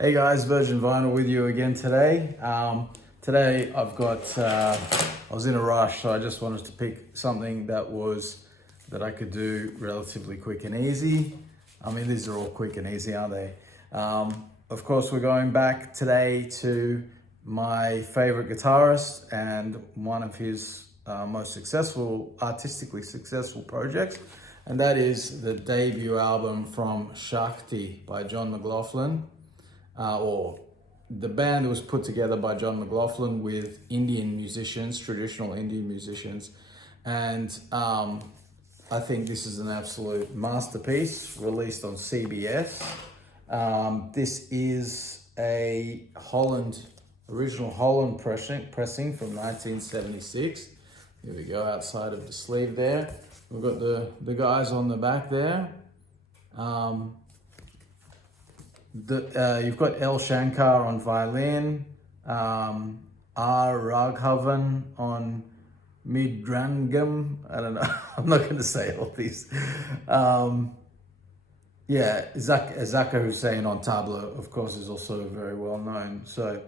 Hey guys, Virgin Vinyl with you again today. Today I've got, I was in a rush, so I just wanted to pick something that I could do relatively quick and easy. I mean, these are all quick and easy, aren't they? Of course, we're going back today to my favorite guitarist and one of his most artistically successful projects, and that is the debut album from SHAKTI by John McLaughlin. Or the band was put together by John McLaughlin with Indian musicians, traditional Indian musicians. And I think this is an absolute masterpiece, released on CBS. This is a original Holland pressing from 1976. Here we go, outside of the sleeve there. We've got the guys on the back there. You've got L. Shankar on violin, R. Raghavan on midrangam. I don't know. I'm not going to say all these. Zakir Hussain on tabla, of course, is also very well known. So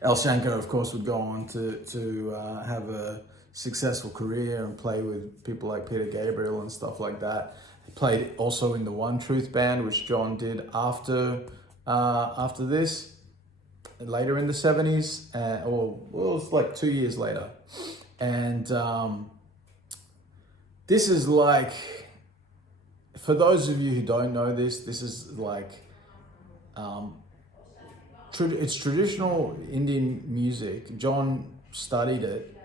L. Shankar, of course, would go on to have a successful career and play with people like Peter Gabriel and stuff like that. He played also in the One Truth Band, which John did after this, later in the 70s, it was like 2 years later. And this is like, for those of you who don't know this is like, it's traditional Indian music. John studied it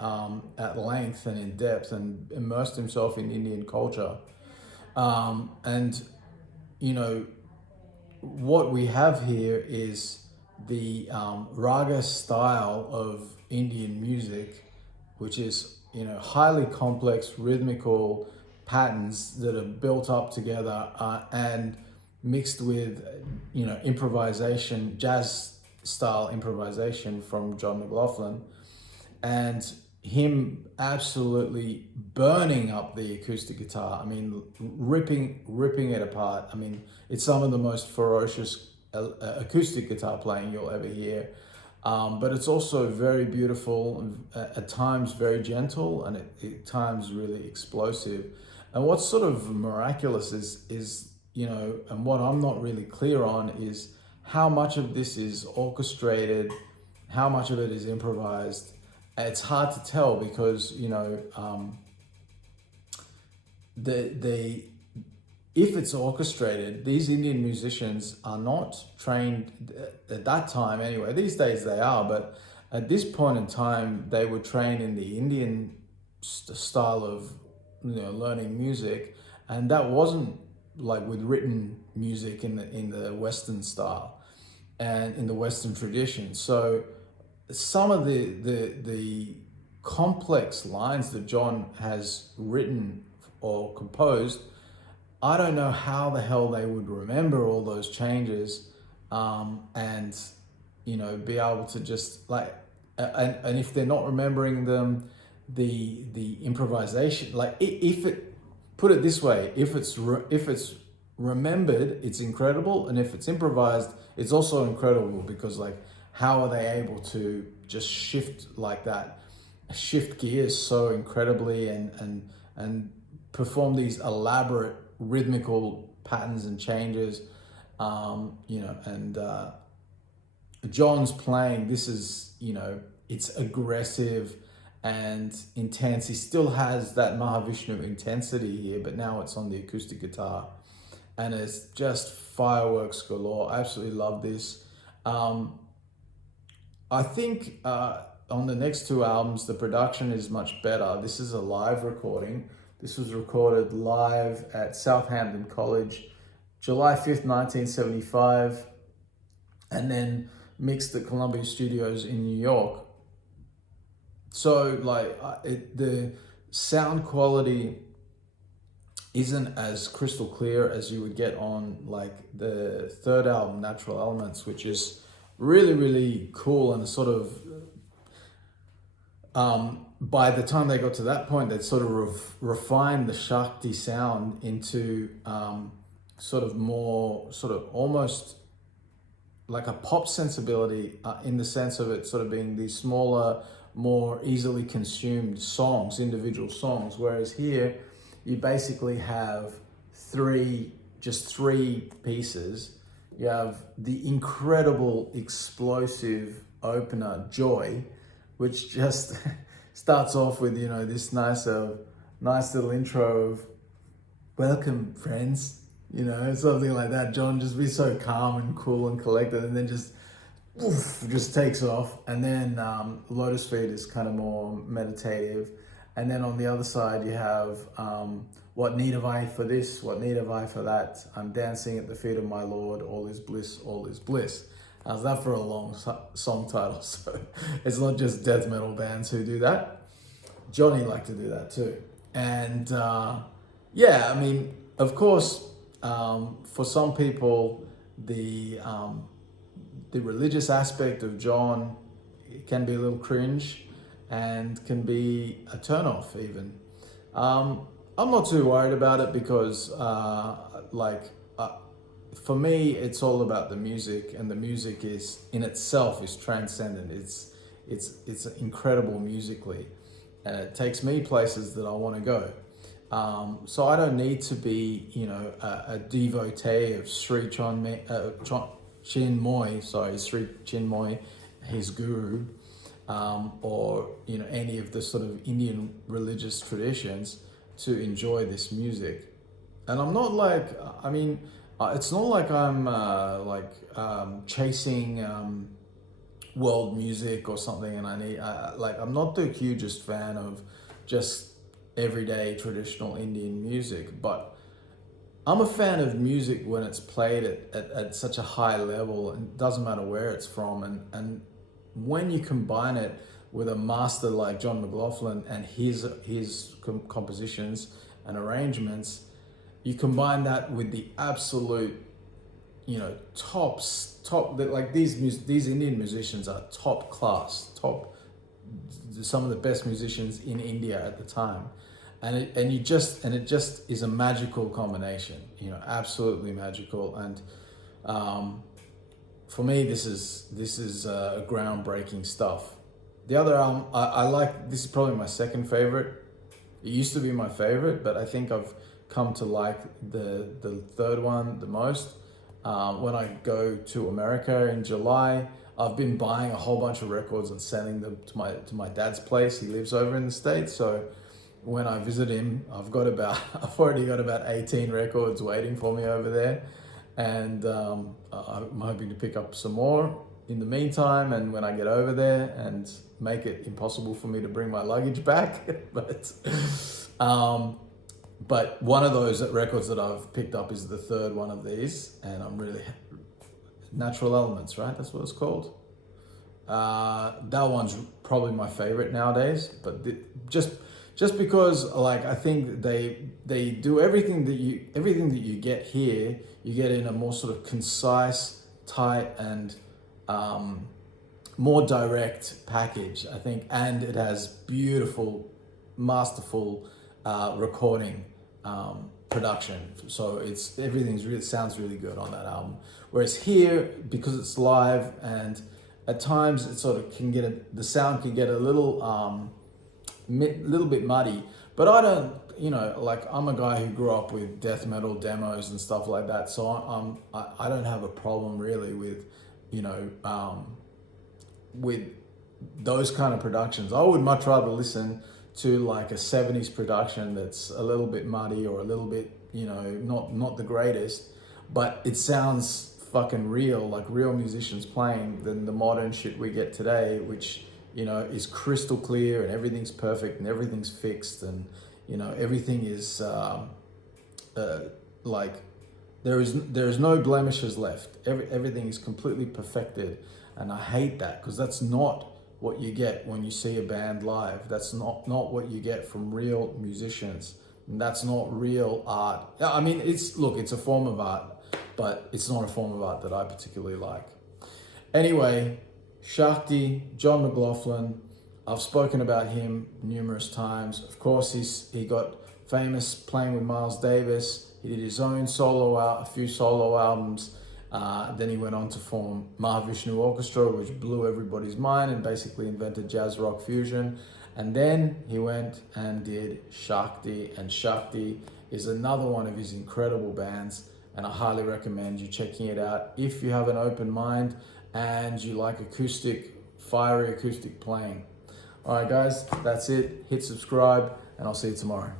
at length and in depth and immersed himself in Indian culture. And you know, what we have here is the raga style of Indian music, which is, you know, highly complex rhythmical patterns that are built up together and mixed with, you know, improvisation, jazz style improvisation from John McLaughlin, and him absolutely burning up the acoustic guitar. I mean, ripping it apart. I mean, it's some of the most ferocious acoustic guitar playing you'll ever hear. But it's also very beautiful, at times very gentle, and at times really explosive. And what's sort of miraculous is, you know, and what I'm not really clear on is how much of this is orchestrated, how much of it is improvised. It's hard to tell because, you know, if it's orchestrated, these Indian musicians are not trained at that time anyway. These days they are, but at this point in time, they were trained in the Indian style of, you know, learning music, and that wasn't like with written music in the Western style and in the Western tradition. So some of the complex lines that John has written or composed, I don't know how the hell they would remember all those changes, and, you know, be able to just like, and if they're not remembering them, the improvisation, like put it this way, if it's remembered, it's incredible, and if it's improvised, it's also incredible, because like, how are they able to just shift like that, shift gears so incredibly and perform these elaborate rhythmical patterns and changes, you know, and John's playing, this is, you know, it's aggressive and intense. He still has that Mahavishnu intensity here, but now it's on the acoustic guitar, and it's just fireworks galore. I absolutely love this. I think on the next two albums, the production is much better. This is a live recording. This was recorded live at Southampton College, July 5th, 1975, and then mixed at Columbia Studios in New York. So like the sound quality isn't as crystal clear as you would get on like the third album, Natural Elements, which is really, really cool, and sort of by the time they got to that point, they'd sort of refined the Shakti sound into sort of more, sort of almost like a pop sensibility in the sense of it sort of being these smaller, more easily consumed songs, individual songs. Whereas here, you basically have just three pieces. You have the incredible, explosive opener, Joy, which just starts off with, this nice little intro of welcome, friends, something like that. John just be so calm and cool and collected, and then just takes off. And then Lotus Feet is kind of more meditative. And then on the other side, you have what need have I for this? What need have I for that? I'm dancing at the feet of my Lord. All is bliss, all is bliss. How's that for a long song title? So it's not just death metal bands who do that. Johnny liked to do that too. And yeah, I mean, of course, for some people, the religious aspect of John can be a little cringe and can be a turnoff even. I'm not too worried about it because for me, it's all about the music, and the music is in itself is transcendent. It's incredible musically, and it takes me places that I want to go. So I don't need to be, a devotee of Sri Chinmoy, his guru, or any of the sort of Indian religious traditions to enjoy this music. And I'm not like, it's not like I'm chasing world music or something, and I'm not the hugest fan of just everyday traditional Indian music, but I'm a fan of music when it's played at such a high level, and it doesn't matter where it's from, and when you combine it with a master like John McLaughlin and his compositions and arrangements, you combine that with the absolute, top, like these Indian musicians are top class, some of the best musicians in India at the time. And it just is a magical combination, absolutely magical. And for me, this is groundbreaking stuff. The other album I like, this is probably my second favorite. It used to be my favorite, but I think I've come to like the third one the most. When I go to America in July, I've been buying a whole bunch of records and sending them to my dad's place. He lives over in the States, so when I visit him, I've already got about 18 records waiting for me over there, and I'm hoping to pick up some more in the meantime, and when I get over there, and make it impossible for me to bring my luggage back. But one of those records that I've picked up is the third one of these, and I'm really Natural Elements, right? That's what it's called. That one's probably my favorite nowadays, but just because, I think they do everything that you get here, you get in a more sort of concise, tight, and more direct package, I think, and it has beautiful, masterful recording, production. So sounds really good on that album. Whereas here, because it's live, and at times it sort of the sound can get a little bit muddy. But I don't, I'm a guy who grew up with death metal demos and stuff like that. So I don't have a problem really with, with those kind of productions. I would much rather listen to like a 70s production that's a little bit muddy or a little bit, not the greatest, but it sounds fucking real, like real musicians playing, than the modern shit we get today, which, is crystal clear and everything's perfect and everything's fixed, and, everything is there is no blemishes left. Everything is completely perfected, and I hate that, because that's not what you get when you see a band live. That's not what you get from real musicians. And that's not real art. I mean, it's a form of art, but it's not a form of art that I particularly like. Anyway, SHAKTI, John McLaughlin, I've spoken about him numerous times. Of course, he got famous playing with Miles Davis. He did his own a few solo albums, Then he went on to form MAHAVISHNU Orchestra, which blew everybody's mind and basically invented jazz rock fusion. And then he went and did SHAKTI, and SHAKTI is another one of his incredible bands, and I highly recommend you checking it out if you have an open mind and you like fiery acoustic playing. All right, guys, that's it. Hit subscribe, and I'll see you tomorrow.